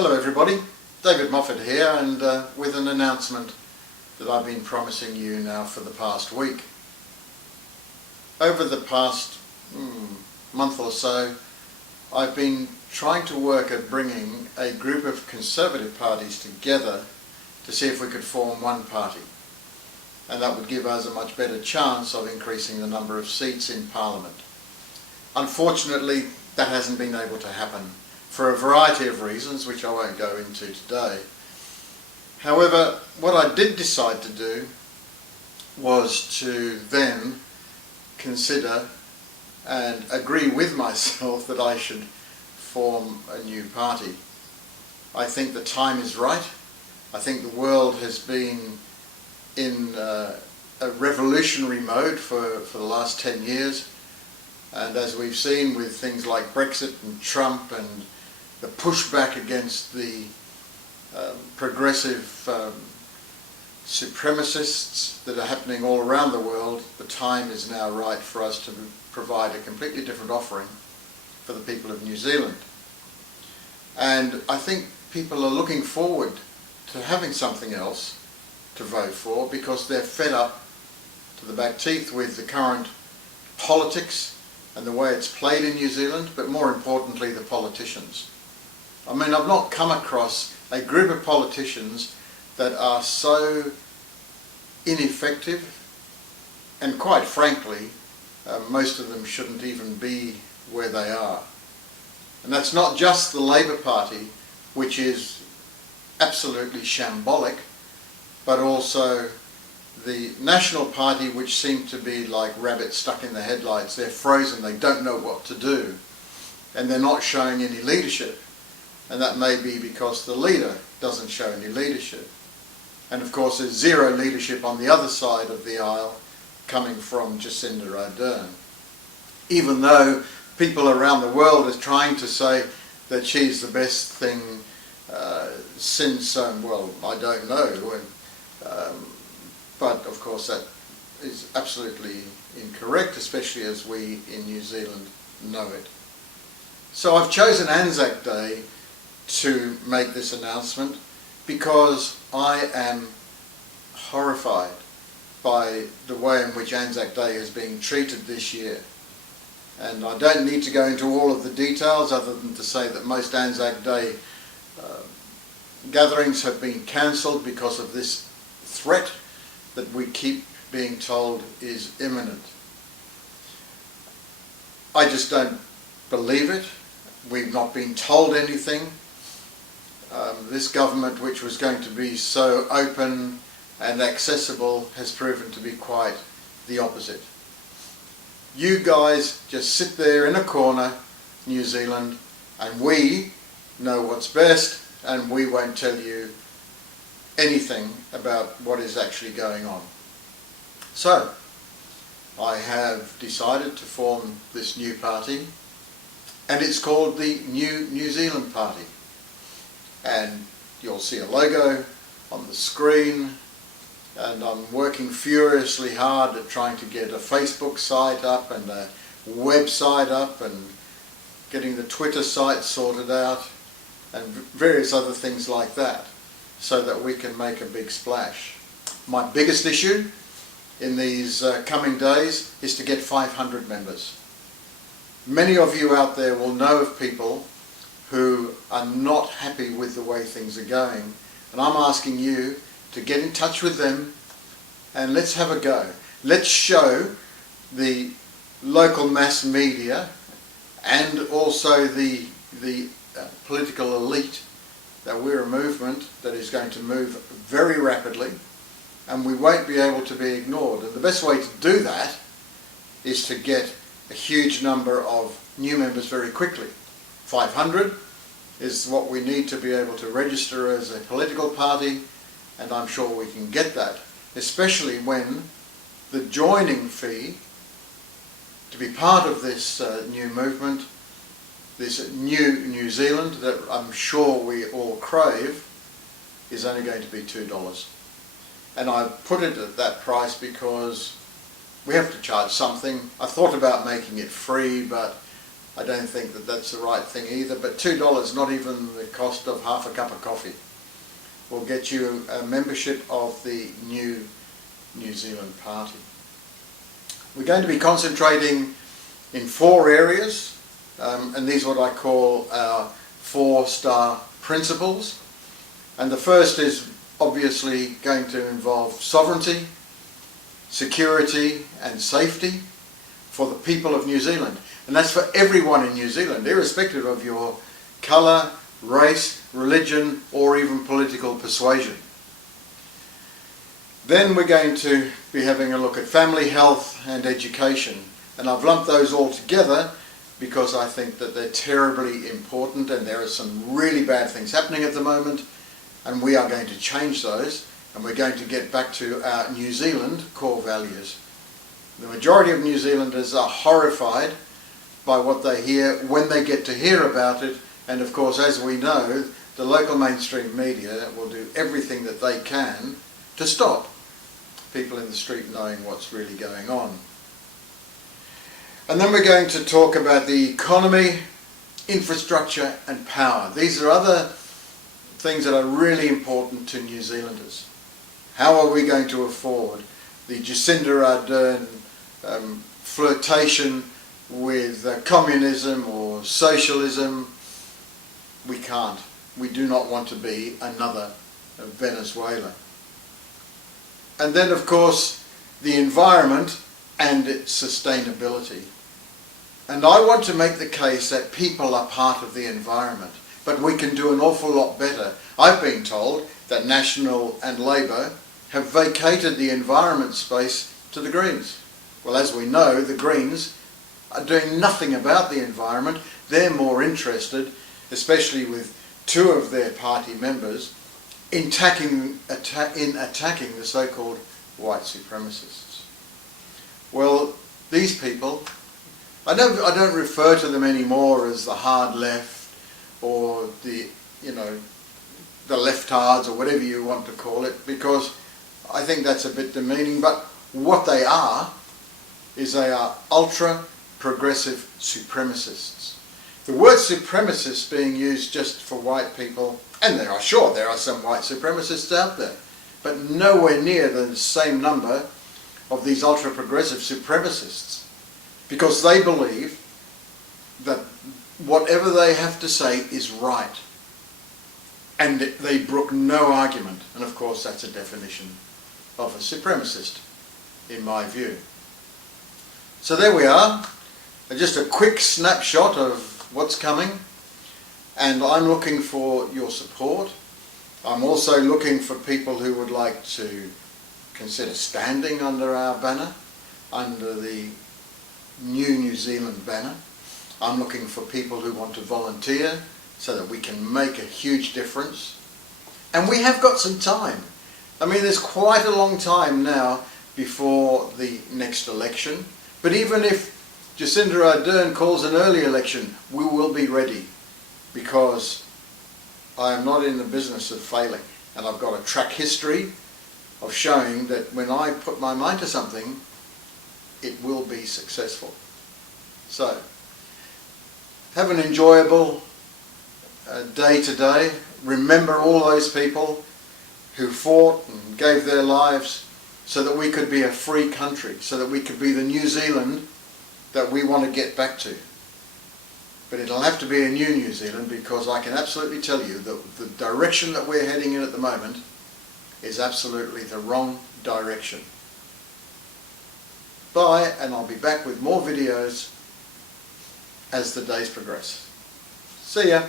Hello everybody, David Moffat here, and with an announcement that I've been promising you now for the past week. Over the past month or so, I've been trying to work at bringing a group of Conservative parties together to see if we could form one party. And that would give us a much better chance of increasing the number of seats in Parliament. Unfortunately, that hasn't been able to happen for a variety of reasons, which I won't go into today. However, what I did decide to do was to then consider and agree with myself that I should form a new party. I think the time is right. I think the world has been in a revolutionary mode for the last 10 years. And as we've seen with things like Brexit and Trump and the pushback against the progressive supremacists that are happening all around the world, the time is now right for us to provide a completely different offering for the people of New Zealand. And I think people are looking forward to having something else to vote for because they're fed up to the back teeth with the current politics and the way it's played in New Zealand, but more importantly the politicians. I mean, I've not come across a group of politicians that are so ineffective, and quite frankly, most of them shouldn't even be where they are. And that's not just the Labour Party, which is absolutely shambolic, but also the National Party, which seem to be like rabbits stuck in the headlights. They're frozen, they don't know what to do, and they're not showing any leadership. And that may be because the leader doesn't show any leadership. And of course there's zero leadership on the other side of the aisle coming from Jacinda Ardern. Even though people around the world are trying to say that she's the best thing since, well, I don't know. But of course that is absolutely incorrect, especially as we in New Zealand know it. So I've chosen Anzac Day to make this announcement because I am horrified by the way in which Anzac Day is being treated this year. And I don't need to go into all of the details other than to say that most Anzac Day gatherings have been cancelled because of this threat that we keep being told is imminent. I just don't believe it. We've not been told anything. This government, which was going to be so open and accessible, has proven to be quite the opposite. You guys just sit there in a corner, New Zealand, and we know what's best, and we won't tell you anything about what is actually going on. So, I have decided to form this new party, and it's called the New Zealand Party. And you'll see a logo on the screen, and I'm working furiously hard at trying to get a Facebook site up and a website up and getting the Twitter site sorted out and various other things like that so that we can make a big splash. My biggest issue in these coming days is to get 500 members. Many of you out there will know of people who are not happy with the way things are going, and I'm asking you to get in touch with them and let's have a go. Let's show the local mass media and also the political elite that we're a movement that is going to move very rapidly, and we won't be able to be ignored. And the best way to do that is to get a huge number of new members very quickly. 500 is what we need to be able to register as a political party, and I'm sure we can get that, especially when the joining fee to be part of this new movement, this new New Zealand that I'm sure we all crave, is only going to be $2. And I put it at that price because we have to charge something. I thought about making it free, but I don't think that that's the right thing either, but $2, not even the cost of half a cup of coffee, will get you a membership of the new New Zealand Party. We're going to be concentrating in 4 areas, and these are what I call our 4-star principles. And the first is obviously going to involve sovereignty, security and safety for the people of New Zealand. And that's for everyone in New Zealand, irrespective of your colour, race, religion or even political persuasion. Then we're going to be having a look at family health and education. And I've lumped those all together because I think that they're terribly important, and there are some really bad things happening at the moment, and we are going to change those, and we're going to get back to our New Zealand core values. The majority of New Zealanders are horrified by what they hear when they get to hear about it, and of course, as we know, the local mainstream media will do everything that they can to stop people in the street knowing what's really going on. And then we're going to talk about the economy, infrastructure and power. These are other things that are really important to New Zealanders. How are we going to afford the Jacinda Ardern flirtation with communism or socialism? We can't. We do not want to be another Venezuela. And then, of course, the environment and its sustainability. And I want to make the case that people are part of the environment, but we can do an awful lot better. I've been told that National and Labour have vacated the environment space to the Greens. Well, as we know, the Greens are doing nothing about the environment. They're more interested, especially with 2 of their party members, in attacking the so-called white supremacists. Well, these people, I don't refer to them anymore as the hard left or the leftards or whatever you want to call it, because I think that's a bit demeaning. But what they are is they are ultra progressive supremacists. The word supremacist being used just for white people, and there are some white supremacists out there, but nowhere near the same number of these ultra progressive supremacists, because they believe that whatever they have to say is right, and they brook no argument. And of course that's a definition of a supremacist in my view. So there we are, just a quick snapshot of what's coming, and I'm looking for your support. I'm also looking for people who would like to consider standing under our banner, under the new New Zealand banner. I'm looking for people who want to volunteer so that we can make a huge difference. And we have got some time. I mean, there's quite a long time now before the next election, but even if Jacinda Ardern calls an early election, we will be ready, because I am not in the business of failing, and I've got a track history of showing that when I put my mind to something, it will be successful. So, have an enjoyable day today. Remember all those people who fought and gave their lives so that we could be a free country, so that we could be the New Zealand that we want to get back to. But it'll have to be a new New Zealand, because I can absolutely tell you that the direction that we're heading in at the moment is absolutely the wrong direction. Bye, and I'll be back with more videos as the days progress. See ya.